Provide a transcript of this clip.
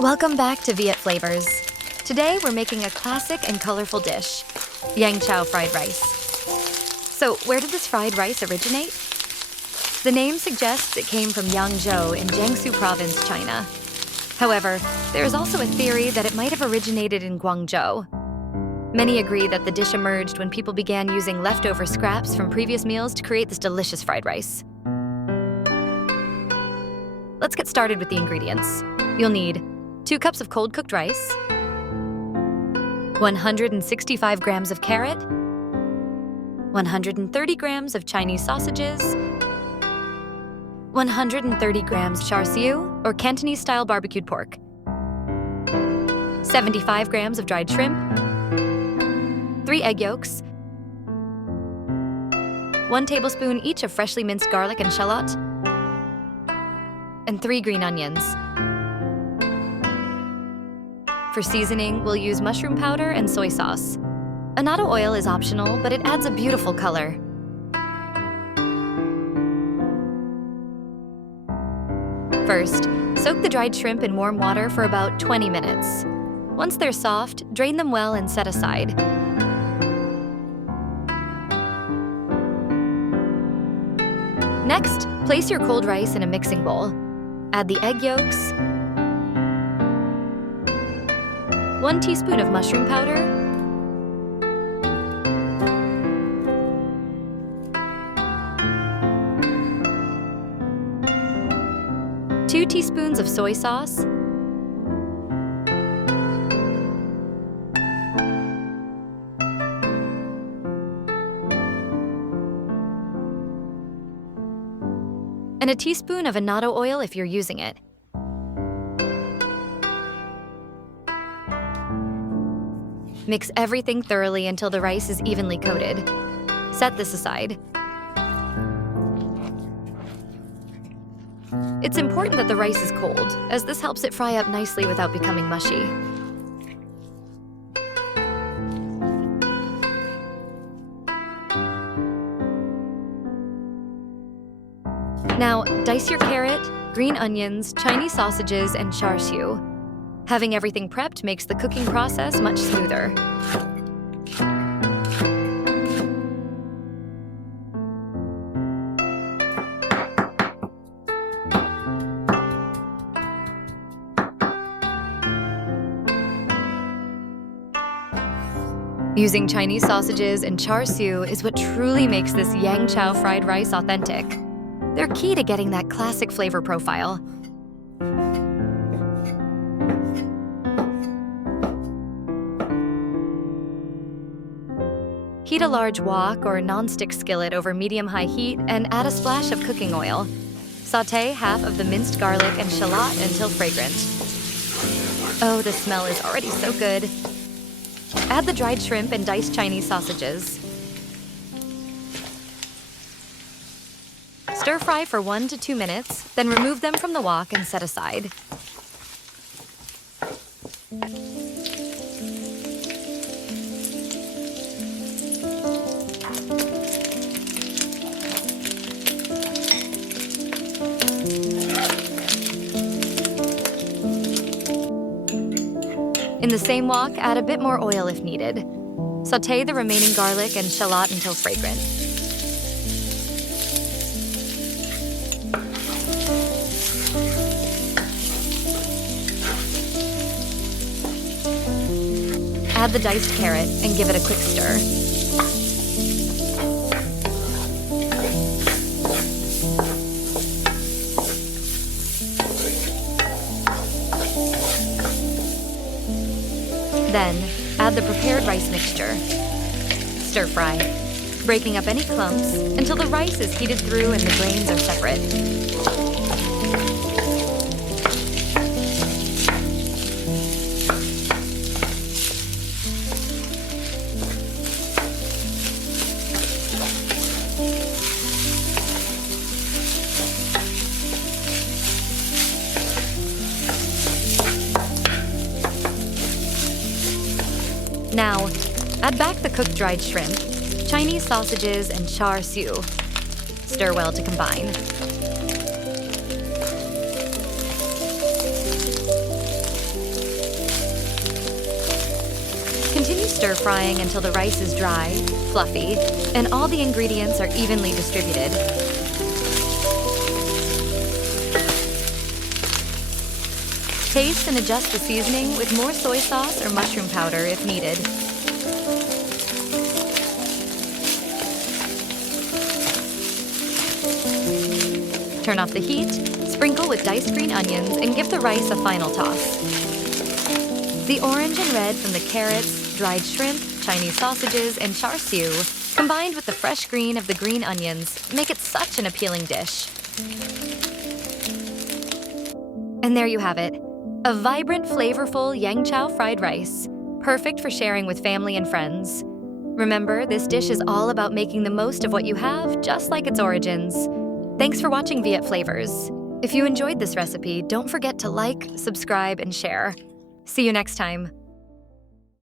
Welcome back to Viet Flavors. Today we're making a classic and colorful dish, Yang Chow Fried Rice. So where did this fried rice originate? The name suggests it came from Yangzhou in Jiangsu province, China. However, there is also a theory that it might have originated in Guangzhou. Many agree that the dish emerged when people began using leftover scraps from previous meals to create this delicious fried rice. Let's get started with the ingredients. You'll need 2 cups of cold cooked rice, 165 grams of carrot, 130 grams of Chinese sausages, 130 grams char siu, or Cantonese-style barbecued pork, 75 grams of dried shrimp, 3 egg yolks, 1 tablespoon each of freshly minced garlic and shallot, and 3 green onions. For seasoning, we'll use mushroom powder and soy sauce. Annatto oil is optional, but it adds a beautiful color. First, soak the dried shrimp in warm water for about 20 minutes. Once they're soft, drain them well and set aside. Next, place your cold rice in a mixing bowl. Add the egg yolks, 1 teaspoon of mushroom powder, two teaspoons of soy sauce, and a teaspoon of annatto oil if you're using it. Mix everything thoroughly until the rice is evenly coated. Set this aside. It's important that the rice is cold, as this helps it fry up nicely without becoming mushy. Now, dice your carrot, green onions, Chinese sausages, and char siu. Having everything prepped makes the cooking process much smoother. Using Chinese sausages and char siu is what truly makes this Yang Chow Fried Rice authentic. They're key to getting that classic flavor profile. Heat a large wok or non-stick skillet over medium-high heat and add a splash of cooking oil. Sauté half of the minced garlic and shallot until fragrant. Oh, the smell is already so good. Add the dried shrimp and diced Chinese sausages. Stir fry for 1 to 2 minutes, then remove them from the wok and set aside. In the same wok, add a bit more oil if needed. Sauté the remaining garlic and shallot until fragrant. Add the diced carrot and give it a quick stir. Then, add the prepared rice mixture. Stir fry, breaking up any clumps until the rice is heated through and the grains are separate. Now, add back the cooked dried shrimp, Chinese sausages, and char siu. Stir well to combine. stir-frying until the rice is dry, fluffy, and all the ingredients are evenly distributed. Taste and adjust the seasoning with more soy sauce or mushroom powder if needed. Turn off the heat, sprinkle with diced green onions, and give the rice a final toss. The orange and red from the carrots, dried shrimp, Chinese sausages, and char siu, combined with the fresh green of the green onions, make it such an appealing dish. And there you have it, a vibrant, flavorful Yang Chow Fried Rice, perfect for sharing with family and friends. Remember, this dish is all about making the most of what you have, just like its origins. Thanks for watching Viet Flavours. If you enjoyed this recipe, don't forget to like, subscribe, and share. See you next time.